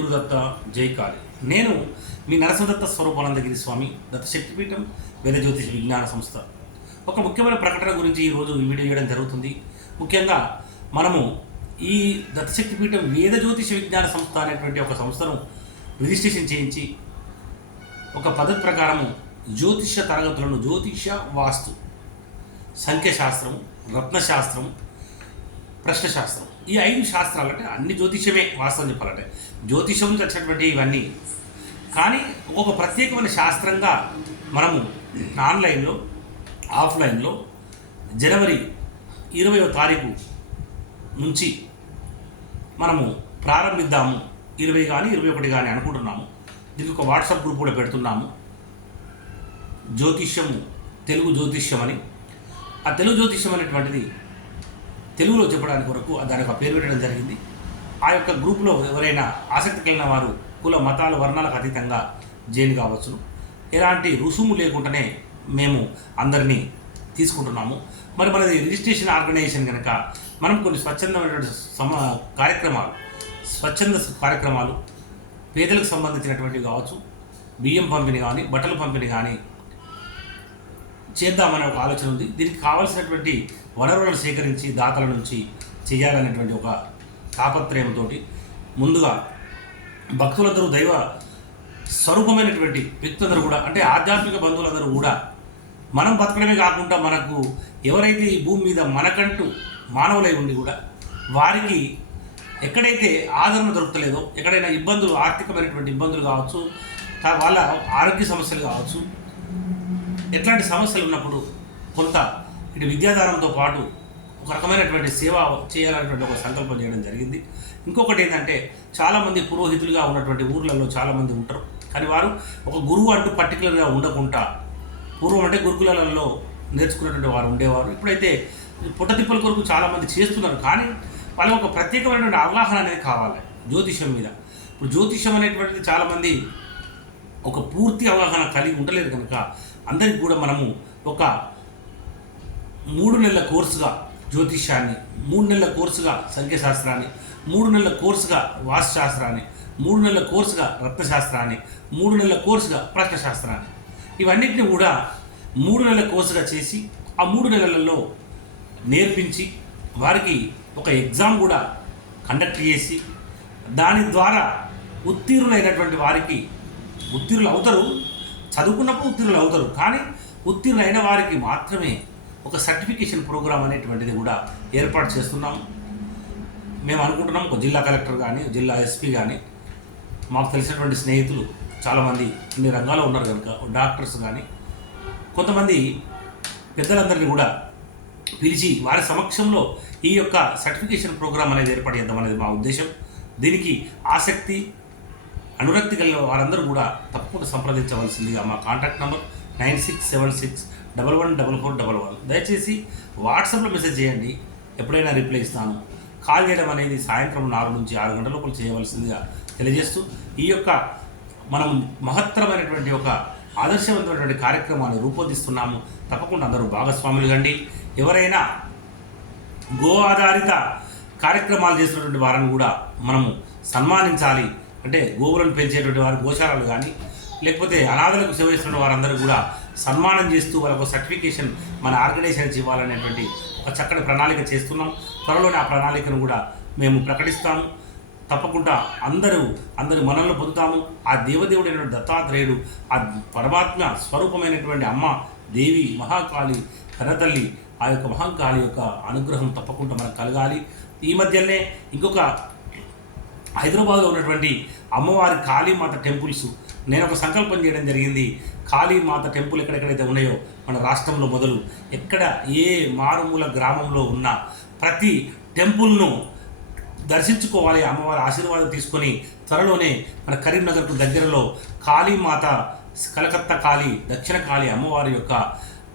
గురుదత్త జైకారి నేను మీ నరసింహదత్త స్వరూపానందగిరి స్వామి దత్త శక్తిపీఠం వేద జ్యోతిష విజ్ఞాన సంస్థ. ఒక ముఖ్యమైన ప్రకటన గురించి ఈరోజు ఈ వీడియో చేయడం జరుగుతుంది. ముఖ్యంగా మనము ఈ దత్త శక్తిపీఠం వేద జ్యోతిష విజ్ఞాన సంస్థ అనేటువంటి ఒక సంస్థను రిజిస్ట్రేషన్ చేయించి ఒక పద్ధతి ప్రకారము జ్యోతిష తరగతులను జ్యోతిష వాస్తు సంఖ్యశాస్త్రం రత్నశాస్త్రం ప్రశ్నశాస్త్రం ఈ ఐదు శాస్త్రాలు అంటే అన్ని జ్యోతిషమే వాస్తవం చెప్పాలంటే. జ్యోతిషం వచ్చినటువంటి ఇవన్నీ. కానీ ఒక ప్రత్యేకమైన శాస్త్రంగా మనము ఆన్లైన్లో ఆఫ్లైన్లో జనవరి ఇరవయో తారీఖు నుంచి మనము ప్రారంభిద్దాము. ఇరవై కానీ ఇరవై ఒకటి కానీ అనుకుంటున్నాము. దీనికి ఒక వాట్సాప్ గ్రూప్ కూడా పెడుతున్నాము. జ్యోతిష్యము తెలుగు జ్యోతిష్యం అని ఆ తెలుగు జ్యోతిష్యం అనేటువంటిది తెలుగులో చెప్పడానికి కొరకు దాని యొక్క పేరు పెట్టడం జరిగింది. ఆ యొక్క గ్రూప్లో ఎవరైనా ఆసక్తి కలిగిన వారు కుల మతాల వర్ణాలకు అతీతంగా జైన్ కావచ్చును. ఎలాంటి రుసుము లేకుండానే మేము అందరినీ తీసుకుంటున్నాము. మరి మనది రిజిస్ట్రేషన్ ఆర్గనైజేషన్ కనుక మనం కొన్ని స్వచ్ఛందమైనటువంటి సమ కార్యక్రమాలు స్వచ్ఛంద కార్యక్రమాలు పేదలకు సంబంధించినటువంటివి కావచ్చు బియ్యం పంపిణీ కానీ బట్టలు పంపిణీ కానీ చేద్దామనే ఒక ఆలోచన ఉంది. దీనికి కావాల్సినటువంటి వనరులను సేకరించి దాతల నుంచి చేయాలనేటువంటి ఒక తాపత్రయంతో ముందుగా భక్తులందరూ దైవ స్వరూపమైనటువంటి వ్యక్తులందరూ కూడా అంటే ఆధ్యాత్మిక బంధువులందరూ కూడా మనం బతకడమే కాకుండా మనకు ఎవరైతే ఈ భూమి మీద మనకంటూ మానవులై ఉండి కూడా వారికి ఎక్కడైతే ఆదరణ దొరుకుతలేదో ఎక్కడైనా ఇబ్బందులు ఆర్థికమైనటువంటి ఇబ్బందులు కావచ్చు వాళ్ళ ఆరోగ్య సమస్యలు కావచ్చు ఎట్లాంటి సమస్యలు ఉన్నప్పుడు కొంత ఇటు విద్యాదానంతో పాటు ఒక రకమైనటువంటి సేవ చేయాలనేటువంటి ఒక సంకల్పం చేయడం జరిగింది. ఇంకొకటి ఏంటంటే చాలామంది పురోహితులుగా ఉన్నటువంటి ఊర్లలో చాలామంది ఉంటారు. కానీ వారు ఒక గురువు అంటూ పర్టికులర్గా ఉండకుండా పూర్వం అంటే గురుకులాలలో నేర్చుకున్నటువంటి వారు ఉండేవారు. ఇప్పుడైతే పుట్టతిప్పల కొరకు చాలామంది చేస్తున్నారు. కానీ వాళ్ళకి ఒక ప్రత్యేకమైనటువంటి అవగాహన అనేది కావాలి జ్యోతిషం మీద. ఇప్పుడు జ్యోతిషం అనేటువంటిది చాలామంది ఒక పూర్తి అవగాహన కలిగి ఉండలేదు కనుక అందరికి కూడా మనము ఒక మూడు నెలల కోర్సుగా జ్యోతిష్యాన్ని మూడు నెలల కోర్సుగా సంఖ్యశాస్త్రాన్ని మూడు నెలల కోర్సుగా వాస్తుశాస్త్రాన్ని మూడు నెలల కోర్సుగా రత్నశాస్త్రాన్ని మూడు నెలల కోర్సుగా ప్రశ్నశాస్త్రాన్ని ఇవన్నిటిని కూడా మూడు నెలల కోర్సుగా చేసి ఆ మూడు నెలలలో నేర్పించి వారికి ఒక ఎగ్జామ్ కూడా కండక్ట్ చేసి దాని ద్వారా ఉత్తీర్ణులైనటువంటి వారికి ఉత్తీర్ణులు అవుతారు. చదువుకున్నప్పుడు ఉత్తీర్ణులు అవుతారు. కానీ ఉత్తీర్ణులైన వారికి మాత్రమే ఒక సర్టిఫికేషన్ ప్రోగ్రామ్ అనేటువంటిది కూడా ఏర్పాటు చేస్తున్నాము మేము అనుకుంటున్నాం ఒక జిల్లా కలెక్టర్ కానీ జిల్లా ఎస్పీ కానీ మాకు తెలిసినటువంటి స్నేహితులు చాలామంది అన్ని రంగాల్లో ఉన్నారు కనుక డాక్టర్స్ కానీ కొంతమంది పెద్దలందరినీ కూడా పిలిచి వారి సమక్షంలో ఈ యొక్క సర్టిఫికేషన్ ప్రోగ్రామ్ అనేది ఏర్పాటు చేద్దాం అనేది మా ఉద్దేశం. దీనికి ఆసక్తి అనురక్తి కలిగిన వారందరూ కూడా తప్పకుండా సంప్రదించవలసిందిగా మా contact number nine six seven six double one double four double one. దయచేసి వాట్సాప్లో మెసేజ్ చేయండి. ఎప్పుడైనా రిప్లై ఇస్తాను. కాల్ చేయడం అనేది సాయంత్రం నాలుగు నుంచి ఆరు గంటల లోపల చేయవలసిందిగా తెలియజేస్తూ ఈ యొక్క మనం మహత్తరమైనటువంటి ఒక ఆదర్శవంతమైనటువంటి కార్యక్రమాన్ని రూపొందిస్తున్నాము. తప్పకుండా అందరూ భాగస్వాములు కండి. ఎవరైనా గో ఆధారిత కార్యక్రమాలు చేసినటువంటి వారిని కూడా మనము సన్మానించాలి. అంటే గోవులను పెంచేటువంటి వారు గోశాలలు కానీ లేకపోతే అనాథలకు సేవ చేస్తున్న వారందరూ కూడా సన్మానం చేస్తూ వాళ్ళకు సర్టిఫికేషన్ మన ఆర్గనైజేషన్స్ ఇవ్వాలనేటువంటి ఒక చక్కటి ప్రణాళిక చేస్తున్నాం. త్వరలోనే ఆ ప్రణాళికను కూడా మేము ప్రకటిస్తాము. తప్పకుండా అందరూ అందరూ మనల్ని పొందుతాము. ఆ దేవదేవుడైనటువంటి దత్తాత్రేయుడు ఆ పరమాత్మ స్వరూపమైనటువంటి అమ్మ దేవి మహాకాళి కనతల్లి ఆ యొక్క మహాకాళి యొక్క అనుగ్రహం తప్పకుండా మనకు కలగాలి. ఈ మధ్యనే ఇంకొక హైదరాబాద్లో ఉన్నటువంటి అమ్మవారి కాళీమాత టెంపుల్స్ నేను ఒక సంకల్పం చేయడం జరిగింది. కాళీమాత టెంపుల్ ఎక్కడెక్కడైతే ఉన్నాయో మన రాష్ట్రంలో మొదలు ఎక్కడ ఏ మారుమూల గ్రామంలో ఉన్న ప్రతి టెంపుల్ను దర్శించుకోవాలి అమ్మవారి ఆశీర్వాదం తీసుకొని త్వరలోనే మన కరీంనగర్కు దగ్గరలో కాళీమాత కలకత్తా కాళీ దక్షిణ కాళీ అమ్మవారి యొక్క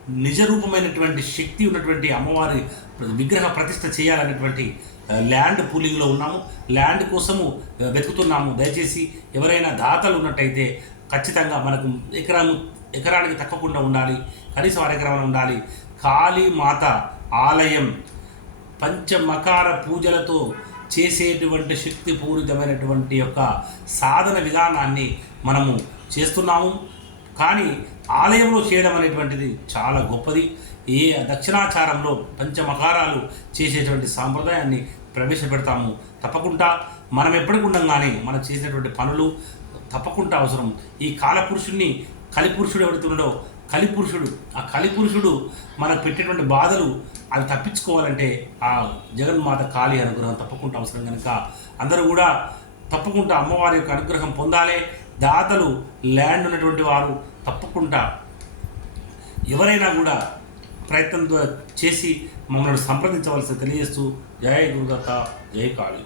నిజరూపమైనటువంటి శక్తి ఉన్నటువంటి అమ్మవారి విగ్రహ ప్రతిష్ట చేయాలనేటువంటి ల్యాండ్ పూలింగ్లో ఉన్నాము. ల్యాండ్ కోసము వెతుకుతున్నాము. దయచేసి ఎవరైనా దాతలు ఉన్నట్టయితే ఖచ్చితంగా మనకు ఎకరాము ఎకరానికి తక్కకుండా ఉండాలి. కనీసం అర ఉండాలి. కాళీ మాత ఆలయం పంచమకార పూజలతో చేసేటువంటి శక్తిపూరితమైనటువంటి యొక్క సాధన విధానాన్ని మనము చేస్తున్నాము. కానీ ఆలయంలో చేయడం అనేటువంటిది చాలా గొప్పది. ఏ దక్షిణాచారంలో పంచమకారాలు చేసేటువంటి సాంప్రదాయాన్ని ప్రవేశపెడతాము. తప్పకుండా మనం ఎప్పటికుండగానే మనం చేసేటువంటి పనులు తప్పకుండా అవసరం. ఈ కాలపురుషుణ్ణి కలిపురుషుడు ఎవడుతున్నాడో కలిపురుషుడు. ఆ కలిపురుషుడు మనకు పెట్టేటువంటి బాధలు అవి తప్పించుకోవాలంటే ఆ జగన్మాత కాళీ అనుగ్రహం తప్పకుండా అవసరం కనుక అందరూ కూడా తప్పకుండా అమ్మవారి యొక్క అనుగ్రహం పొందాలి. దాతలు ల్యాండ్ ఉన్నటువంటి వారు తప్పకుండా ఎవరైనా కూడా ప్రయత్నం చేసి మమ్మల్ని సంప్రదించవలసి తెలియజేస్తూ జయ గురుదత్త జయ కాళీ.